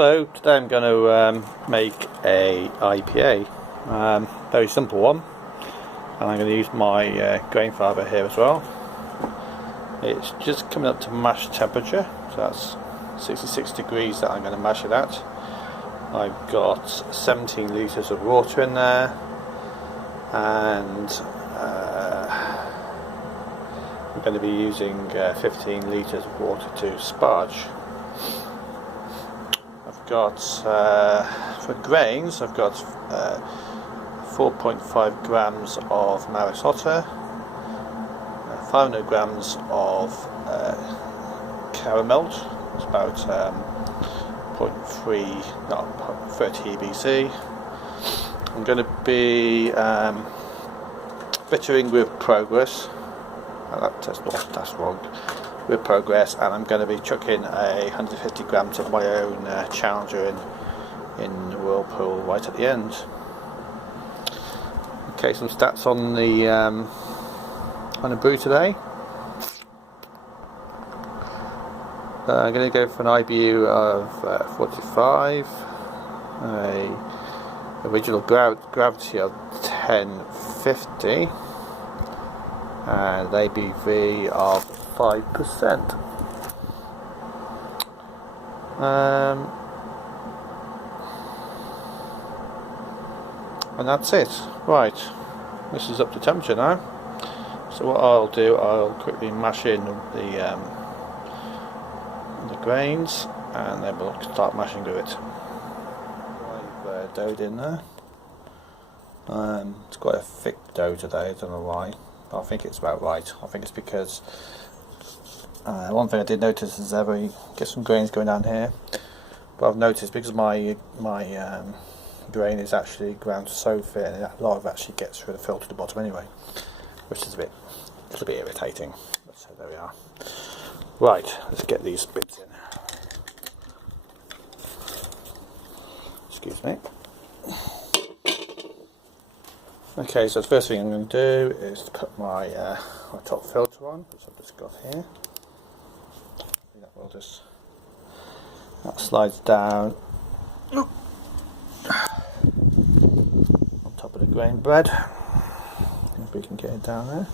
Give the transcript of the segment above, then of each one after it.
Hello, today I'm going to make a IPA, very simple one, and I'm going to use my Grainfather here as well. It's just coming up to mash temperature, so that's 66 degrees that I'm going to mash it at. I've got 17 litres of water in there, and I'm going to be using 15 litres of water to sparge. I've got, for grains, I've got 4.5 grams of Maris Otter, 500 grams of Malt, it's about 30 EBC. I'm going to be bittering with progress. That's wrong. With progress, and I'm going to be chucking 150 grams of my own Challenger in the whirlpool right at the end. Okay, some stats on the brew today. I'm going to go for an IBU of 45, a original gravity of 1050, and ABV of 5%. And that's it. Right, this is up to temperature now. So what I'll do, I'll quickly mash in the grains, and then we'll start mashing with it. I've doughed in there. It's quite a thick dough today, I don't know why. I think it's about right. I think it's because one thing I did notice is that I get some grains going down here, but I've noticed because my grain is actually ground so thin, a lot of it actually gets through the filter to the bottom anyway, which is a little bit irritating. So there we are. Right, let's get these bits in. Excuse me. Okay, so the first thing I'm going to do is to put my top filter on, which I've just got here. That slides down on top of the grain bread. If we can get it down there.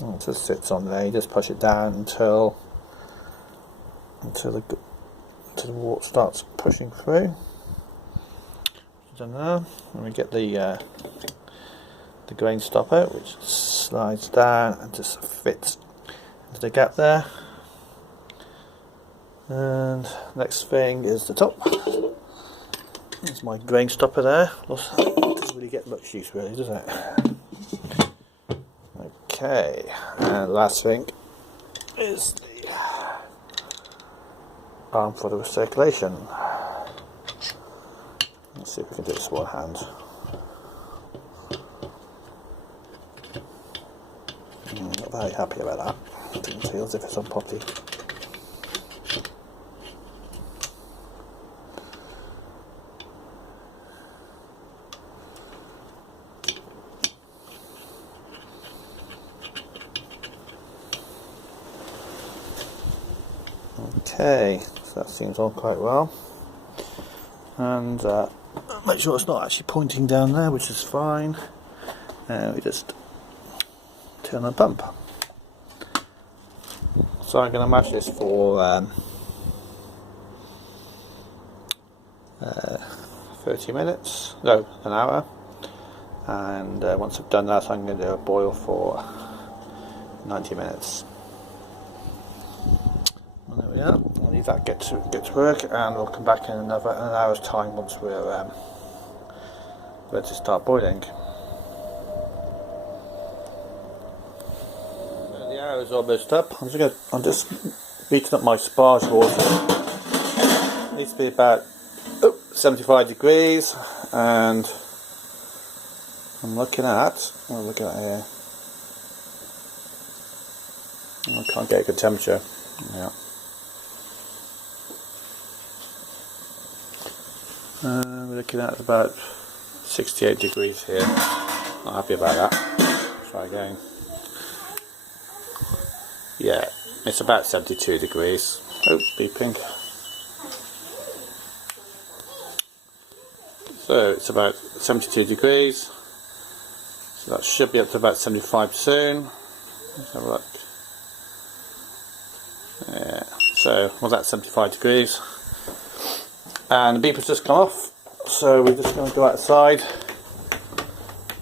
It just sits on there. You just push it down until the water starts pushing through. Done now. And we get the grain stopper, which slides down and just fits into the gap there. And next thing is the top. There's my grain stopper there. Doesn't really get much use, really, does it? Okay, and last thing is the arm for the recirculation. Let's see if we can do this with one hand. Not very happy about that. It feels as if it's unpoppy. Okay, so that seems all quite well, and make sure it's not actually pointing down there, which is fine. We just turn the pump. So I'm going to mash this for 30 minutes, no, an hour, and once I've done that I'm going to do a boil for 90 minutes. There we are. I'll leave that get to work, and we'll come back in an hour's time once we're ready to start boiling. So the hour is almost up. I'm just beating up my sparge water. It needs to be about 75 degrees, and I'm looking at. Oh, look at here. I can't get a good temperature. Yeah. We're looking at about 68 degrees here. Not happy about that. Try again. Yeah, it's about 72 degrees. Oh, beeping. So it's about 72 degrees. So that should be up to about 75 soon. Let's have a look. Yeah, so well, that's 75 degrees. And the beeper's just gone off. So we're just going to go outside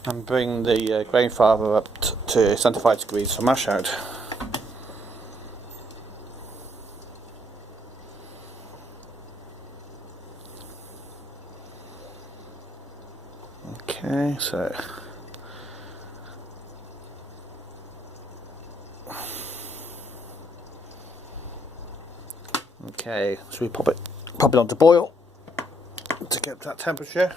and bring the Grainfather up to 75 degrees for mash out. Okay, so so we pop it on to boil to get to that temperature,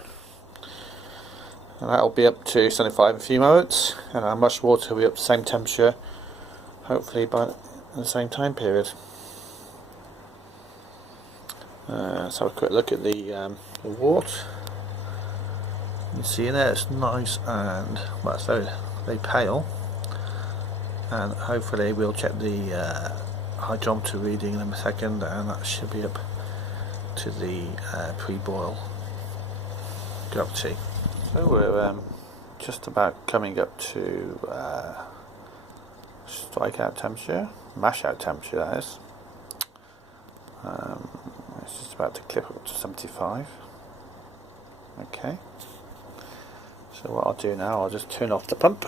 and that'll be up to 75 in a few moments, and our mush water will be up to the same temperature, hopefully by the same time period. Let's have a quick look at the wort. You can see in there it's nice and well, it's very, very pale, and hopefully we'll check the hydrometer reading in a second, and that should be up to the pre-boil gravity. So we're just about coming up to strike out temperature, mash out temperature that is. It's just about to clip up to 75. Okay, so what I'll do now, I'll just turn off the pump,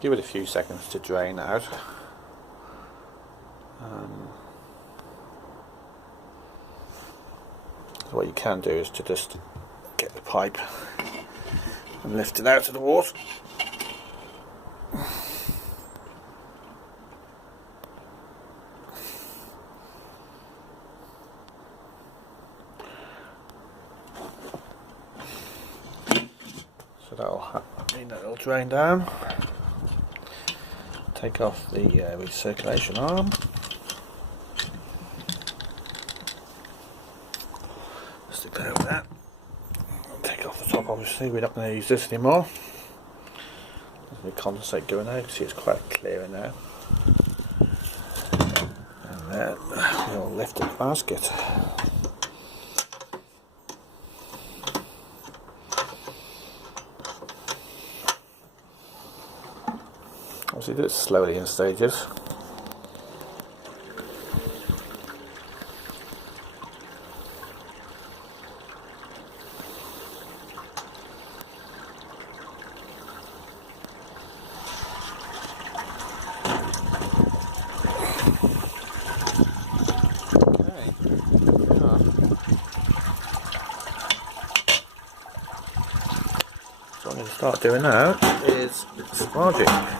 give it a few seconds to drain out. So what you can do is to just get the pipe and lift it out of the water. So that'll mean that it'll drain down. Take off the recirculation arm. Stick that over that. Take off the top, obviously, we're not going to use this anymore. There's the condensate going there, you can see it's quite clear in there. And then we'll lift the basket. Obviously do it slowly in stages. So what I'm going to start doing now is sparging.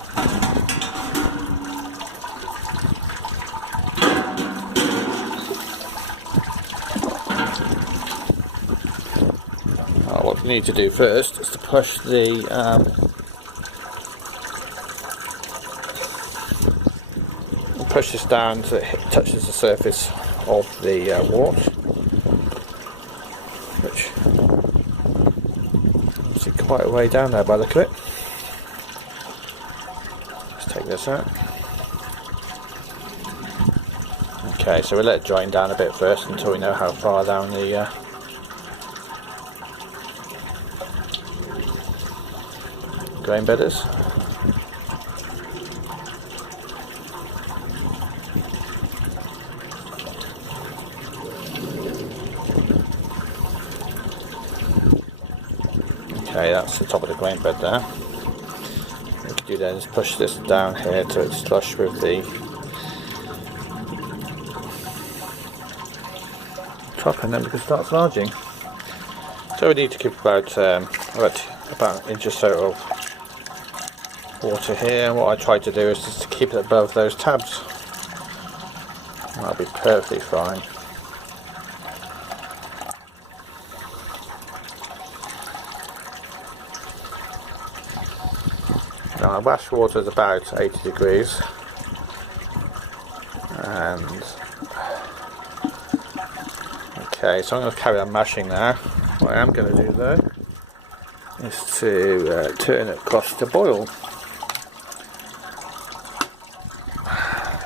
What you need to do first is to push the push this down so it touches the surface of the wort, which is quite a way down there by the look of it. Let's take this out. Okay, so we'll let it drain down a bit first until we know how far down the grain bed is. Okay, that's the top of the grain bed there. What we can do then is push this down here till it's flush with the top, and then we can start sparging. So we need to keep about an inch or so of water here. What I try to do is just to keep it above those tabs. That'll be perfectly fine. Now our wash water is about 80 degrees, and Okay, so I'm going to carry on mashing now. What I am going to do though is to turn it across to boil,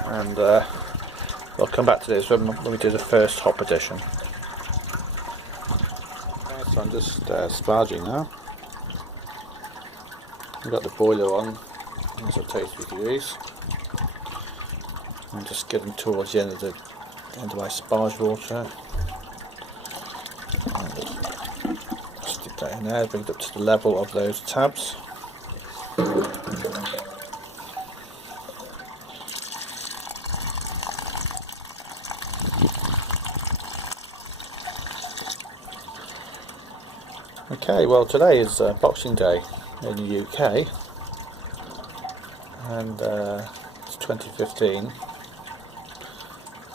and we'll come back to this when we do the first hop addition. Okay, so I'm just sparging now. I've got the boiler on, it's at 33 degrees. I'm just getting towards the end of my sparge water. Stick that in there, bring it up to the level of those tabs. Okay, well today is Boxing Day in the UK, and it's 2015.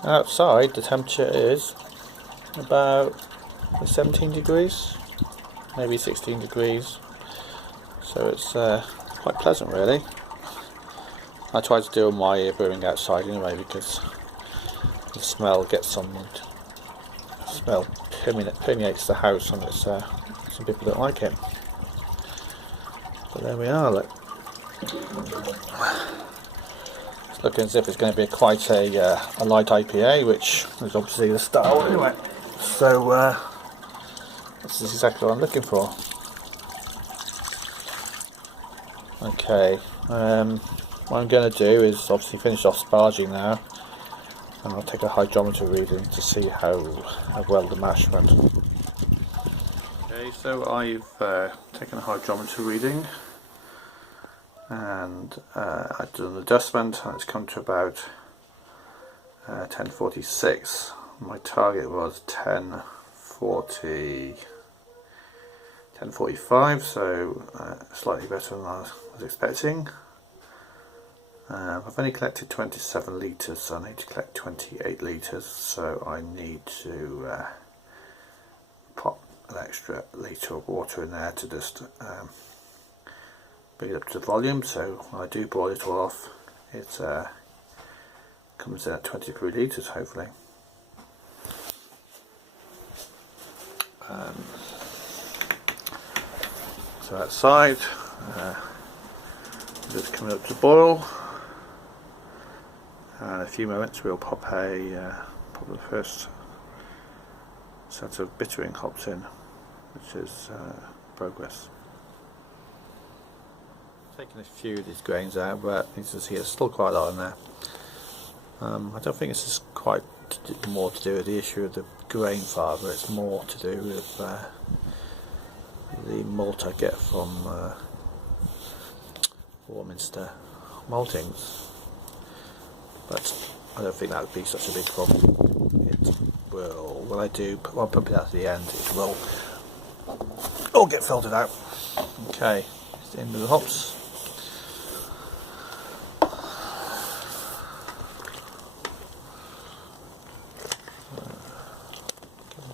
Outside the temperature is about 17 degrees, maybe 16 degrees, so it's quite pleasant really. I try to do my brewing outside anyway because the smell gets on, the smell permeates the house, and it's some people don't like it. But there we are, look. It's looking as if it's going to be quite a light IPA, which is obviously the style anyway. So this is exactly what I'm looking for. Okay, what I'm going to do is obviously finish off sparging now, and I'll take a hydrometer reading to see how well the mash went. Okay, so I've taken a hydrometer reading, and I've done the dustment, and it's come to about 1046. My target was 1045, so slightly better than I was expecting. I've only collected 27 litres, so I need to collect 28 litres, so I need to pop an extra litre of water in there to just bring it up to the volume, so when I do boil it all off, it comes in at 23 litres hopefully. So outside, it's coming up to boil, and in a few moments we'll pop the first set of bittering hops in, which is progress. Taking a few of these grains out, but you can see there's still quite a lot in there. I don't think this is quite more to do with the issue of the Grainfather, it's more to do with the malt I get from Warminster maltings, but I don't think that would be such a big problem. It will, when I pump it out at the end, it will all get filtered out. Okay, it's the end of the hops.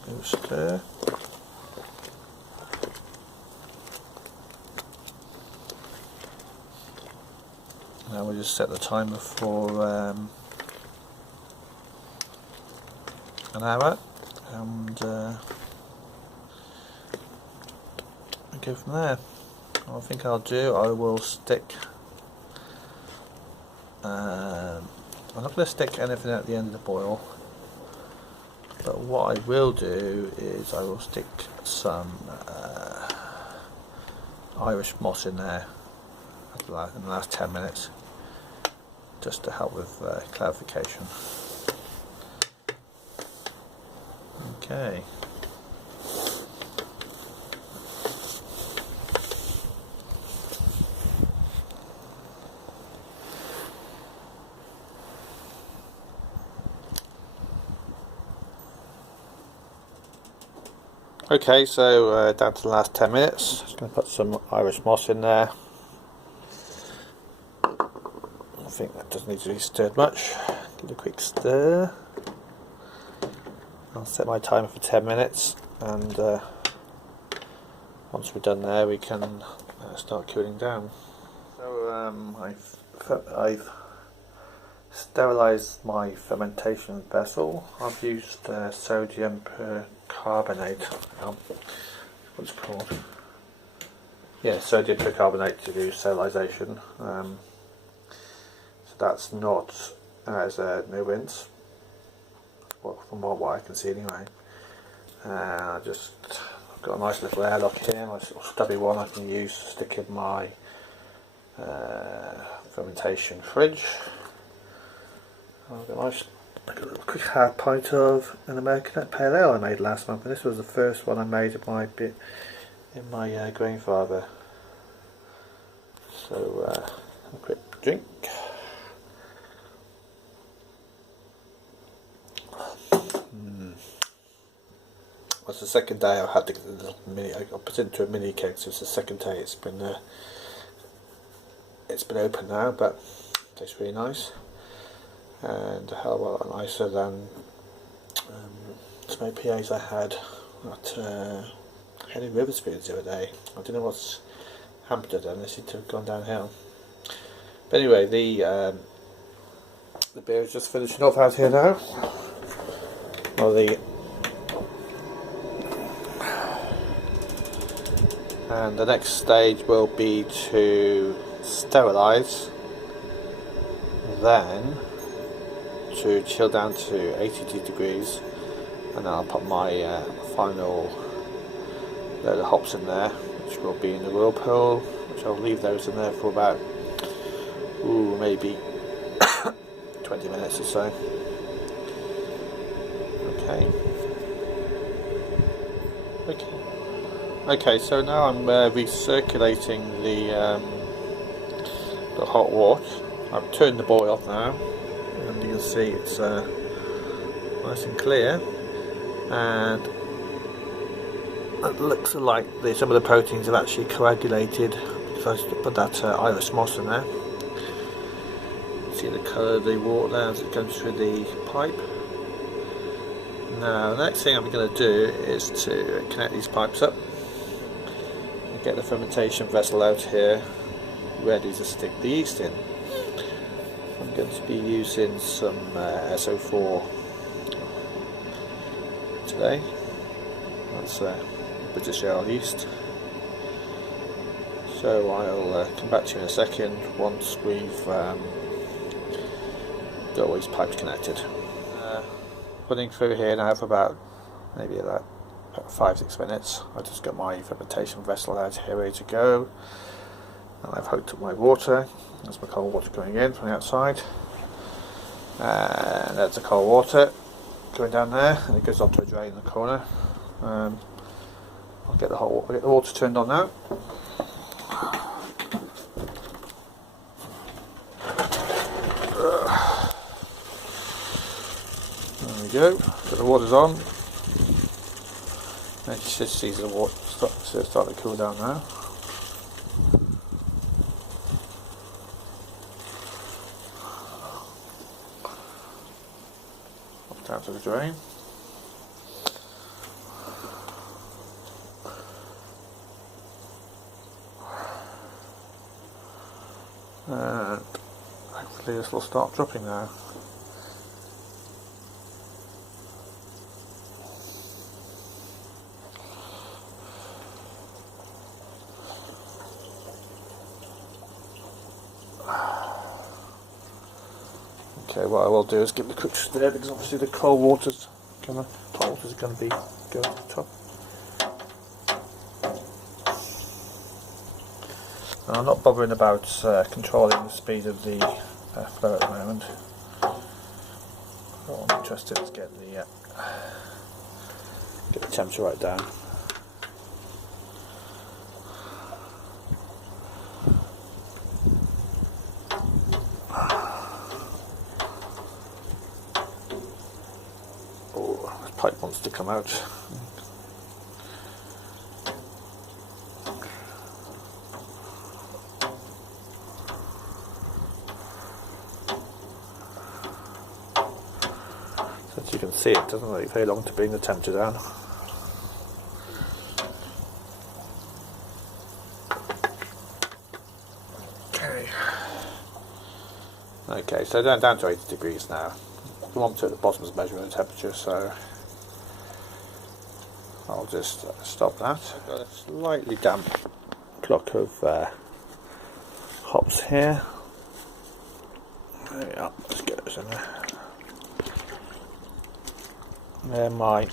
Give a stir. Now we'll just set the timer for an hour, and go from there. I think I will stick, I'm not going to stick anything at the end of the boil, but what I will do is I will stick some Irish moss in there in the last 10 minutes, just to help with clarification. Okay. Okay, so down to the last 10 minutes. Just going to put some Irish moss in there. I think that doesn't need to be stirred much. Give it a quick stir. I'll set my timer for 10 minutes, and once we're done there, we can start cooling down. So I've sterilised my fermentation vessel. I've used sodium carbonate. What's it called? Yeah, sodium bicarbonate to do sterilisation. So that's not as no rinse, well, from what I can see anyway. I just got a nice little airlock here, nice little stubby one I can use to stick in my fermentation fridge. I've got a nice, like a little quick half pint of an American Pale Ale I made last month, and this was the first one I made in my Grainfather. So a quick drink. It's the second day I've had the little mini. I put it into a mini keg, so it's the second day it's been open now, but it tastes really nice, and a hell of a lot nicer than some IPAs I had at Henry Riversfields the other day. I don't know what's happened to them. They seem to have gone downhill. But anyway, the beer is just finishing off out here now. Well, and the next stage will be to sterilise, then to chill down to 82 degrees, and then I'll put my final load of hops in there, which will be in the whirlpool, which I'll leave those in there for about maybe 20 minutes or so. Okay, so now I'm recirculating the hot water. I've turned the boil off now, and you can see it's nice and clear, and it looks like some of the proteins have actually coagulated because I put that iris moss in there. See the colour of the water there as it goes through the pipe. Now the next thing I'm going to do is to connect these pipes up and get the fermentation vessel out here ready to stick the yeast in. I'm going to be using some SO4 today. That's British Ale yeast. So I'll come back to you in a second once we've got all these pipes connected. Putting through here now for about 5-6 minutes. I just got my fermentation vessel out here ready to go, and I've hooked up my water. There's my cold water going in from the outside, and there's the cold water going down there, and it goes onto a drain in the corner. I'll get the water turned on now. There we go, so the water's on, and you should see the water start to cool down now. Up down to the drain. And hopefully this will start dropping now. Okay, what I will do is give it a quick stir, because obviously the hot water's going to be going to the top. And I'm not bothering about controlling the speed of the flow at the moment. All I'm interested is get the temperature right down. Pipe wants to come out. So as you can see, it doesn't take very long to bring the temperature down. Okay, so down to 80 degrees now. The thermometer at the bottom is measuring the temperature, so I'll just stop that. I've got a slightly damp clock of hops here. There we are, let's get those in there. They're my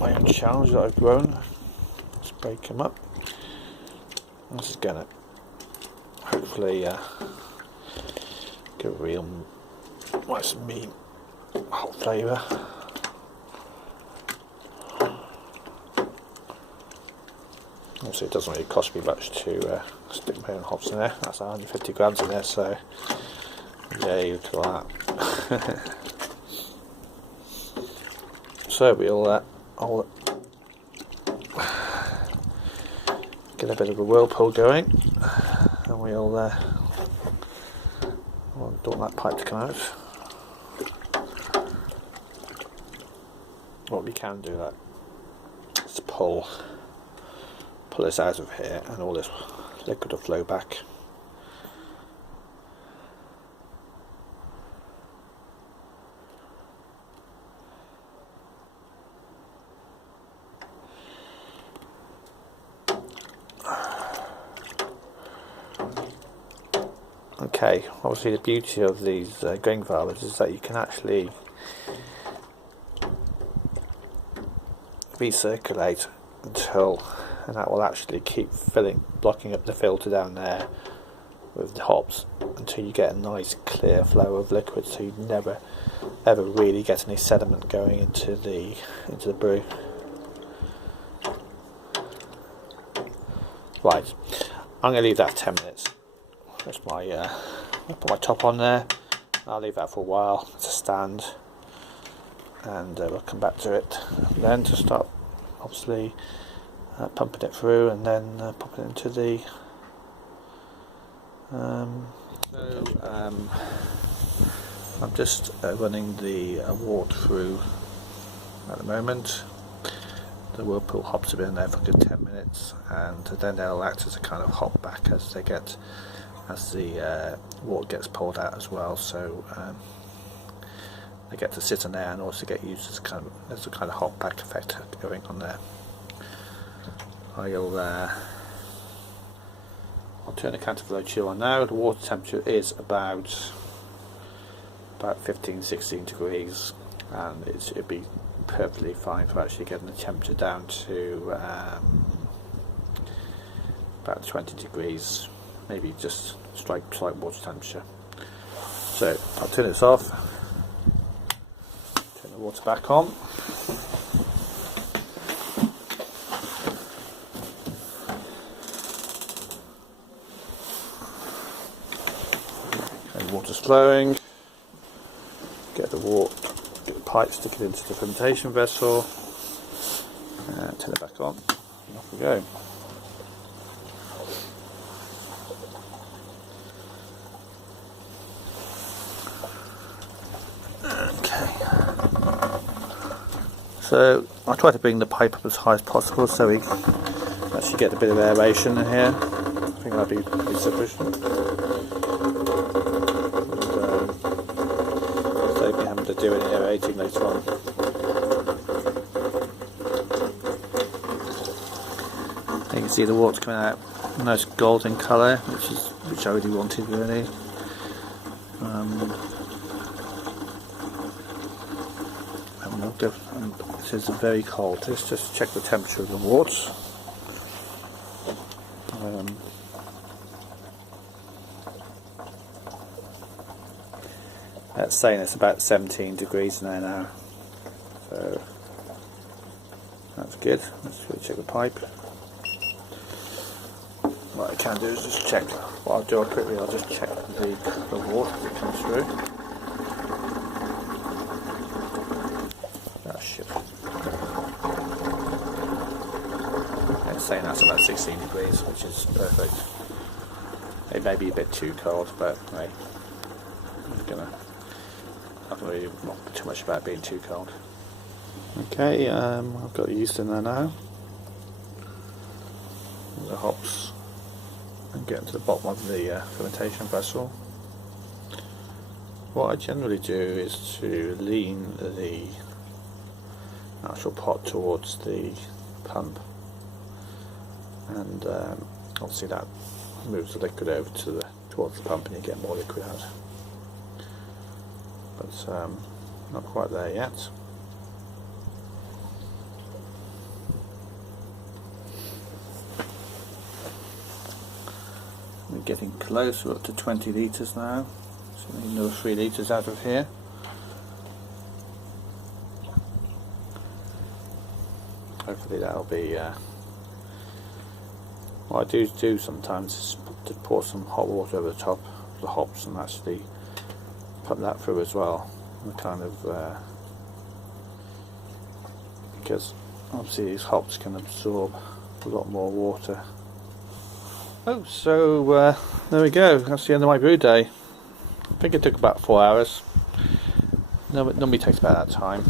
own shells that I've grown. Let's break them up. This is going to hopefully give a real nice meat hot flavour. Also, it doesn't really cost me much to stick my own hops in there. That's 150 grams in there, so yay, look at that. So I'll get a bit of a whirlpool going, and we'll don't want that pipe to come out. What we can do is pull this out of here, and all this liquid will flow back. Okay, obviously the beauty of these Grainfathers is that you can actually recirculate and that will actually keep blocking up the filter down there with the hops until you get a nice clear flow of liquid, so you never ever really get any sediment going into the brew. Right, I'm going to leave that 10 minutes. That's my I'll put my top on there. I'll leave that for a while to stand, and we'll come back to it then to start obviously pumping it through, and then popping it into the I'm just running the wort through at the moment. The whirlpool hops have been in there for a good 10 minutes, and then they'll act as a kind of hop back as the wort gets pulled out as well. So they get to sit in there and also get used as a kind of hop back effect going on there. I'll turn the counterflow chill on now. The water temperature is about 15-16 degrees, and it'd be perfectly fine for actually getting the temperature down to about 20 degrees, maybe just slight water temperature. So I'll turn this off, turn the water back on. And water's flowing. Get the pipe, stick it into the fermentation vessel, and turn it back on, and off we go. So I try to bring the pipe up as high as possible so we actually get a bit of aeration in here. I think that'll be pretty sufficient. Save me having to do any aerating later on. You can see the water's coming out a nice golden colour, which I really wanted really. It is very cold. Let's just check the temperature of the wort. That's saying it's about 17 degrees in there now, so that's good. Let's really check the pipe. What I can do is just check. What I'll do quickly, I'll just check the wort as it comes through. It's saying that's about 16 degrees, which is perfect. It may be a bit too cold, but hey, I don't really not too much about being too cold. Okay, I've got the yeast in there now. The hops, and getting to the bottom of the fermentation vessel. What I generally do is to lean the actual pot towards the pump, and obviously that moves the liquid over towards the pump and you get more liquid out. But not quite there yet. We're getting close, we're up to 20 litres now, so we need another 3 litres out of here. Hopefully that'll be, what I do sometimes is to pour some hot water over the top of the hops and actually pump that through as well, and kind of, because obviously these hops can absorb a lot more water. Oh, so there we go, that's the end of my brew day. I think it took about 4 hours. No, it normally takes about that time.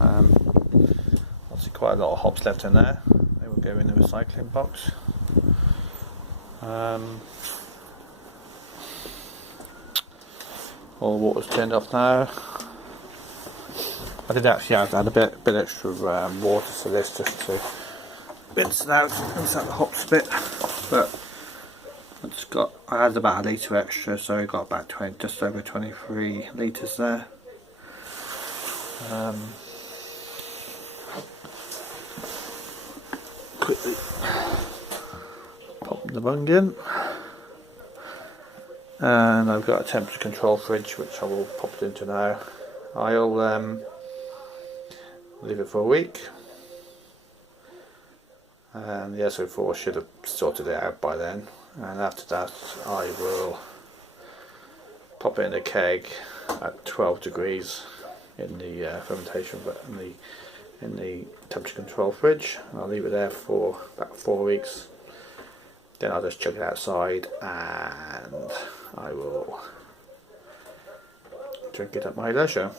Obviously quite a lot of hops left in there. They will go in the recycling box. All the water's turned off now. I did actually have to add a bit extra water to this just to rinse it out the hops a bit, but I had about a litre extra, so I got about just over 23 litres there. Quickly pop the bung in, and I've got a temperature control fridge which I will pop it into now. I'll leave it for a week, and the SO4 should have sorted it out by then, and after that I will pop it in a keg at 12 degrees in the fermentation, but in the temperature control fridge, and I'll leave it there for about 4 weeks. Then I'll just chuck it outside and I will drink it at my leisure.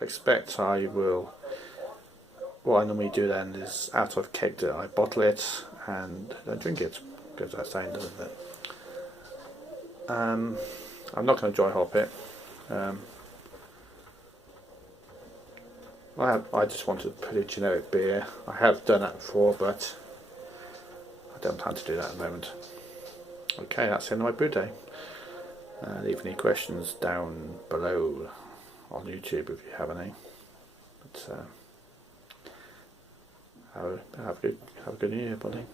I expect I will, what I normally do then is, out of keg it, I bottle it and then drink it. Goes without saying, doesn't it? I'm not going to dry hop it. I just wanted a pretty generic beer. I have done that before, but I don't plan to do that at the moment. Okay, that's the end of my brew day. Leave any questions down below on YouTube if you have any. But have a good New Year, buddy.